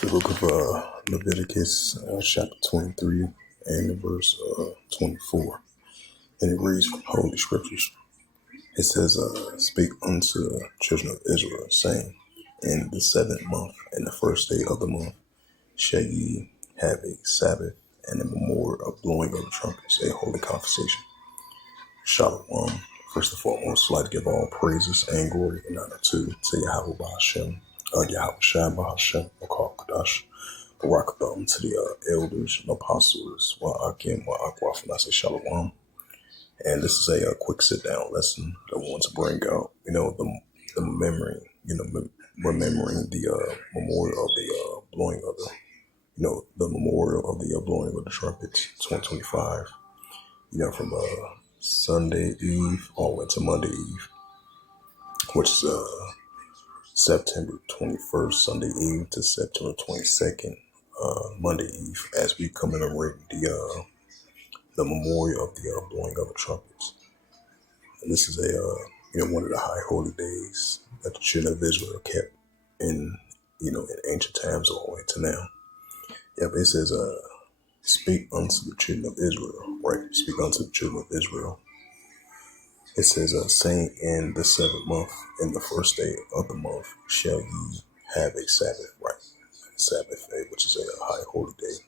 The book of Leviticus, chapter 23, and verse 24. And it reads from Holy Scriptures. It says, Speak unto the children of Israel, saying, In the 7th month, and the first day of the month, shall ye have a Sabbath and a memorial of blowing of the trumpets, a holy convocation. Shalom. First and foremost, I'd like to give all praises and glory and honor to Yahweh Ba'ashem, Yahweh Shai Ba'ashem, Makal Kadash, Barakatham, to the elders and apostles, Wa'akim, Wa'akwa, and I say Shalom. And this is a quick sit-down lesson that we want to bring out, the memory, remembering the memorial of the blowing of the memorial of the blowing of the trumpets, 2025, from Sunday Eve all the way to Monday Eve, which is September 21st, Sunday Eve, to September 22nd, Monday Eve, as we commemorate the memorial of the blowing of the trumpets. And this is one of the high holy days that the children of Israel kept in ancient times all the way to now. Yeah, but it says, speak unto the children of Israel, right? Speak unto the children of Israel. It says, saying, in the 7th month, in the first day of the month, shall ye have a Sabbath, right? Sabbath, which is a high holy day,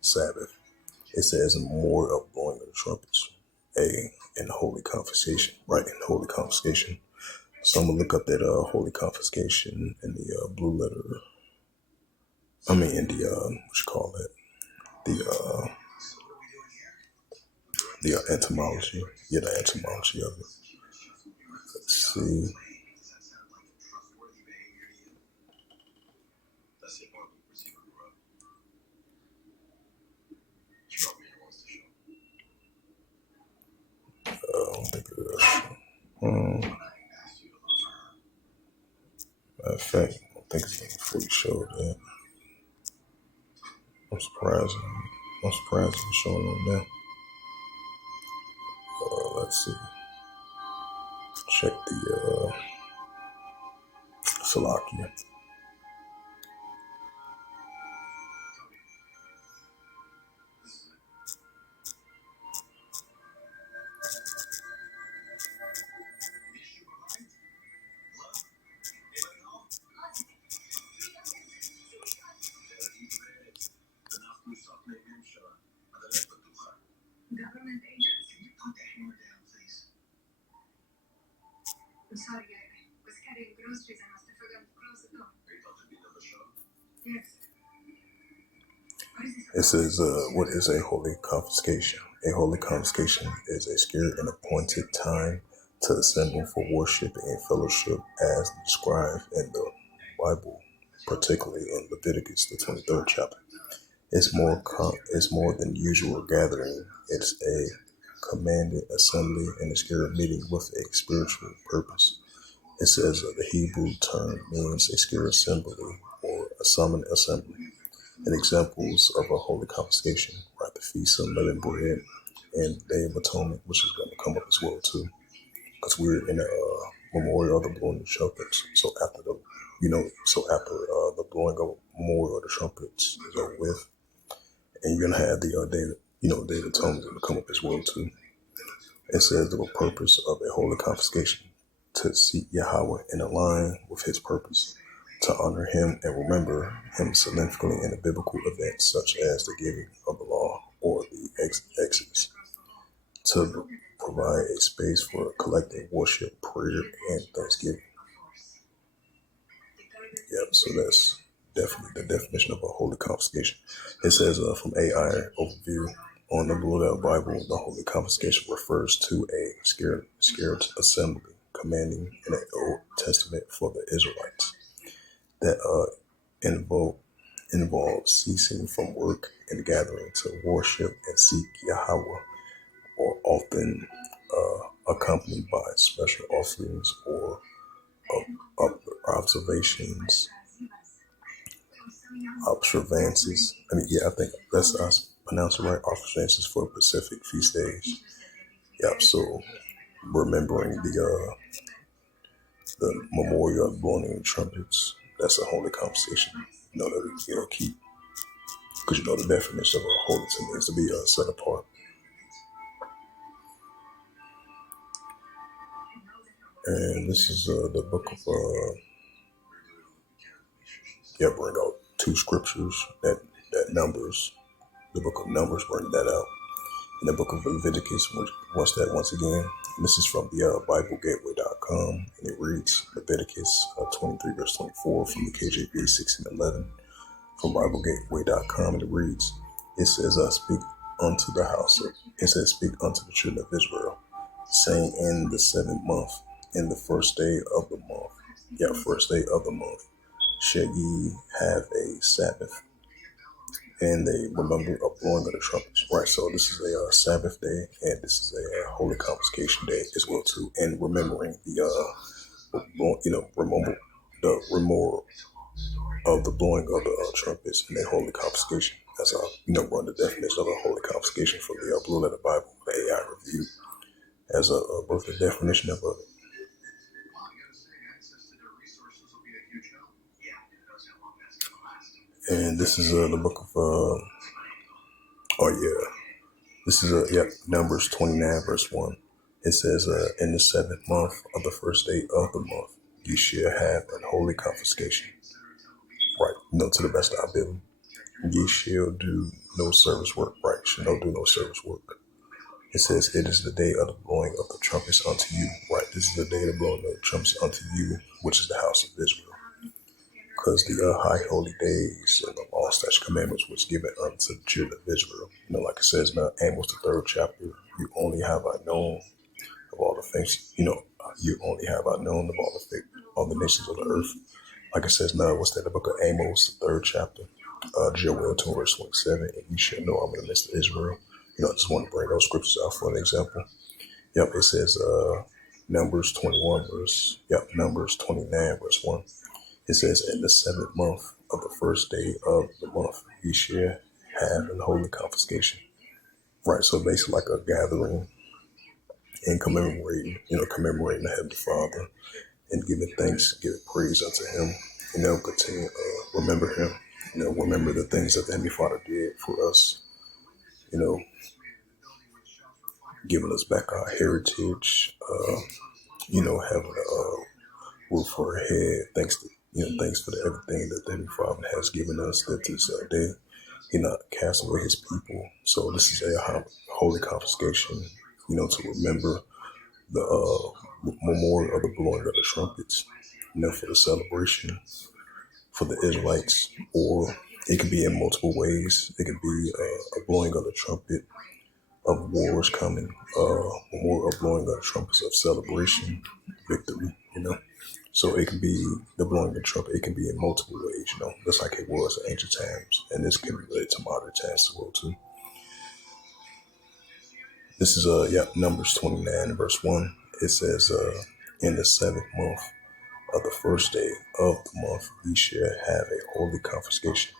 Sabbath. It says, a memorial of blowing of the trumpets, in holy confiscation, right? In holy confiscation. So I'm gonna look up that holy confiscation in the blue letter. In the what you call it, the etymology. Yeah, the etymology of it. Let's see. I don't think it is. Matter of fact, I don't think it's gonna fully show that. I'm surprised it's showing on there. Let's see. Check the Salakia. Government agents, can you put the hammer down, please? I'm sorry, I was carrying groceries and I must have forgotten to close the door. Are you about to be on the show? Yes. It says, what is a holy confiscation? A holy confiscation is a sacred and appointed time to assemble for worship and fellowship as described in the Bible, particularly in Leviticus, the 23rd chapter. It's more than usual gathering. It's a commanded assembly and a sacred meeting with a spiritual purpose. It says the Hebrew term means a sacred assembly or a summoned assembly. And examples of a holy confiscation, right? The Feast of Unleavened Bread and Day of Atonement, which is going to come up as well too, because we're in a memorial of the blowing of the trumpets. So after the blowing of memorial of the trumpets is over with, and you're gonna have the Day of Atonement going to come up as well too. It says the purpose of a holy confiscation to seek Yahweh and align with His purpose, to honor Him and remember Him significantly in a biblical event such as the giving of the law or the Exodus, to provide a space for collective worship, prayer, and thanksgiving. Yep, so that's definitely the definition of a holy confiscation. It says from AI overview on the Blue Letter Bible, the holy confiscation refers to a scared assembly commanding in the Old Testament for the Israelites that involves ceasing from work and gathering to worship and seek Yahweh, or often accompanied by special offerings or observances. I think that's I pronounce it right. Observances for Pacific feast days. Yep. So remembering the memorial of blowing the trumpets. That's a holy conversation. keep, because the definition of a holy to me is to be set apart. And this is the book of bring out two scriptures that Numbers, the book of Numbers, bring that out. In the book of Leviticus, what's that once again? And this is from the BibleGateway.com, and it reads Leviticus 23 verse 24 from the KJV 1611. From BibleGateway.com, and it reads, it says, speak unto the speak unto the children of Israel, saying, in the 7th month, in the first day of the month, first day of the month, shall ye have a Sabbath, and they remember a blowing of the trumpets. Right, so this is a Sabbath day, and this is a holy convocation day as well too, and remembering the remember the remember of the blowing of the trumpets and a holy confiscation. As I run the definition of a holy confiscation from the Blue Letter Bible, the AI review, as both the definition of it. And this is the book of this is Numbers 29 verse 1. It says, in the 7th month of the first day of the month, you shall have an holy confiscation. Right, to the best of our ability. Ye shall do no service work. Right, shall not do no service work. It says, it is the day of the blowing of the trumpets unto you. Right, this is the day of the blowing of the trumpets unto you, which is the house of Israel. Because the high holy days and the law, statutes, commandments was given unto the children of Israel. Like it says in Amos, the 3rd chapter, you only have I known of all the things, you only have I known of all the nations of the earth. Like it says now, what's that, the book of Amos, the 3rd chapter, Joel 2 verse 27, and you shall know I'm in the midst of Israel. I just want to bring those scriptures out for an example. It says Numbers 29 verse 1. It says, in the 7th month of the first day of the month, you shall have an holy confiscation. Right, so basically like a gathering and commemorating the Heavenly Father and giving thanks, giving praise unto Him, continue remember Him, remember the things that the Heavenly Father did for us, giving us back our heritage, having a roof for our head, thanks for everything that the Heavenly Father has given us, that this day He not cast away His people. So this is a holy confiscation, to remember the memorial of the blowing of the trumpets, for the celebration for the Israelites, or it could be in multiple ways. It could be a blowing of the trumpet of wars coming, memorial of blowing of the trumpets of celebration, victory, So it can be the blowing of the trumpet. It can be in multiple ways, just like it was in ancient times, and this can be related to modern times as well too. This is Numbers 29 verse 1. It says, in the 7th month of the first day of the month, ye shall have a holy confiscation.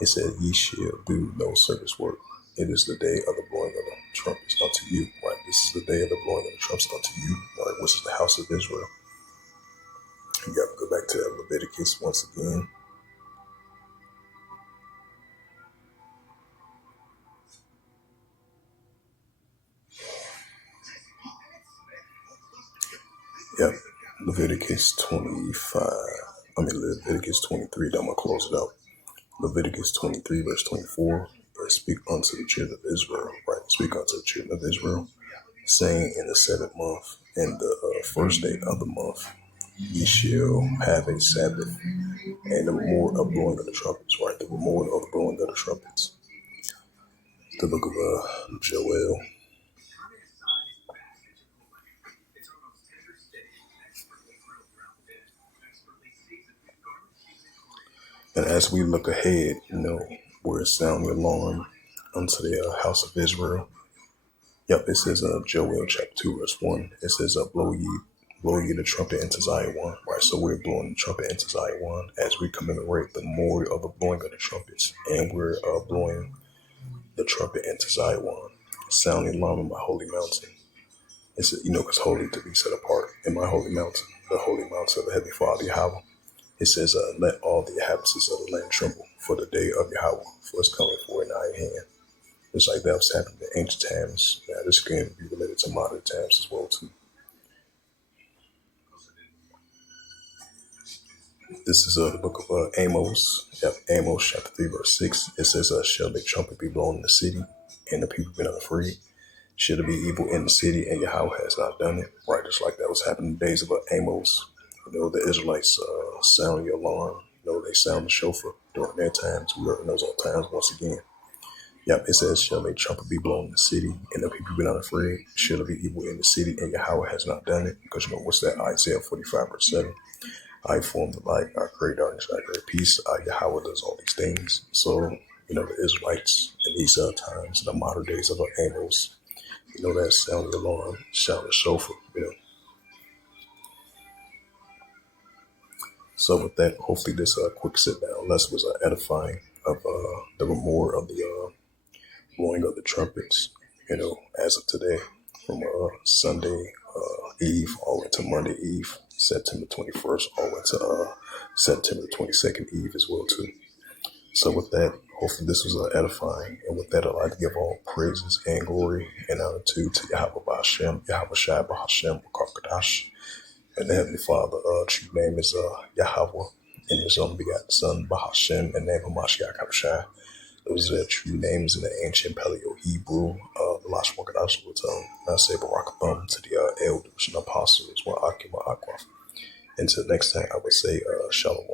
It said, ye shall do no service work. It is the day of the blowing of the trumpets unto you. Right, this is the day of the blowing of the trumpets unto you, right, which is the house of Israel. You got to go back to Leviticus once again. Leviticus 25. Leviticus 23. I'm going to close it out. Leviticus 23 verse 24. Speak unto the children of Israel. Right, speak unto the children of Israel, saying, in the 7th month, in the first day of the month, ye shall have a Sabbath, and the memorial of blowing of the trumpets. Right, the memorial of the blowing of the trumpets. The book of Joel. And as we look ahead, we're sounding the alarm unto the house of Israel. It says Joel chapter 2 verse 1. It says, blow ye the trumpet into Zion. Right, so we're blowing the trumpet into Zion as we commemorate the memorial of the blowing of the trumpets, and we're blowing the trumpet into Zion, sounding alarm in my holy mountain. It's because holy to be set apart in my holy mountain, the holy mountain of the Heavenly Father Yahweh. It says, let all the inhabitants of the land tremble for the day of Yahweh, for it's coming for a nigh hand. Just like that was happening in ancient times. Now this can be related to modern times as well too. This is the book of Amos. Yep, Amos chapter 3 verse 6. It says, shall the trumpet be blown in the city, and the people be not afraid? Should there be evil in the city, and Yahweh has not done it? Right, just like that was happening in the days of Amos. The Israelites sound the alarm. They sound the shofar during their times. We are in those old times once again. Yep, it says, shall a trumpet be blown in the city, and the people be not afraid? Shall there be evil in the city, and Yahweh has not done it? Because what's that? Isaiah 45 verse 7. I form the light, I create darkness, I create peace. Yahweh does all these things. So, the Israelites in these times, in the modern days of Amos, that sound the alarm, sound the shofar. So with that, hopefully this quick sit down lesson was edifying of the more of the blowing of the trumpets, as of today, from Sunday Eve all the way to Monday Eve, September 21st, all the way to September 22nd Eve as well too. So with that, hopefully this was edifying, and with that I'd like to give all praises and glory and honor to Yahweh B'Hashem, Yahweh Shai B'Hashem, Kakadash, and the Heavenly Father. True name is Yahweh, and His only begotten Son B'Hashem, and name of Mashiach Habashai. Those are their true names in the ancient Paleo Hebrew. The last one Kadash will tell them. I say Barakatham to the elders and apostles, Wa Akim Wa Akwaf. Until next time, I would say Shalom.